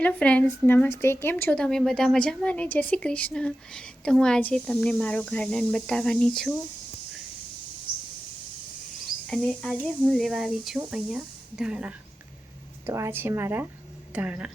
Hello friends નમસ્તે. કેમ છો તમે બધા? મજામાં ને? જય શ્રી કૃષ્ણ. તો હું આજે તમને મારો ગાર્ડન બતાવવાની છું. અને આજે હું લેવા આવી છું અહીંયા ધાણા. તો આ છે મારા ધાણા.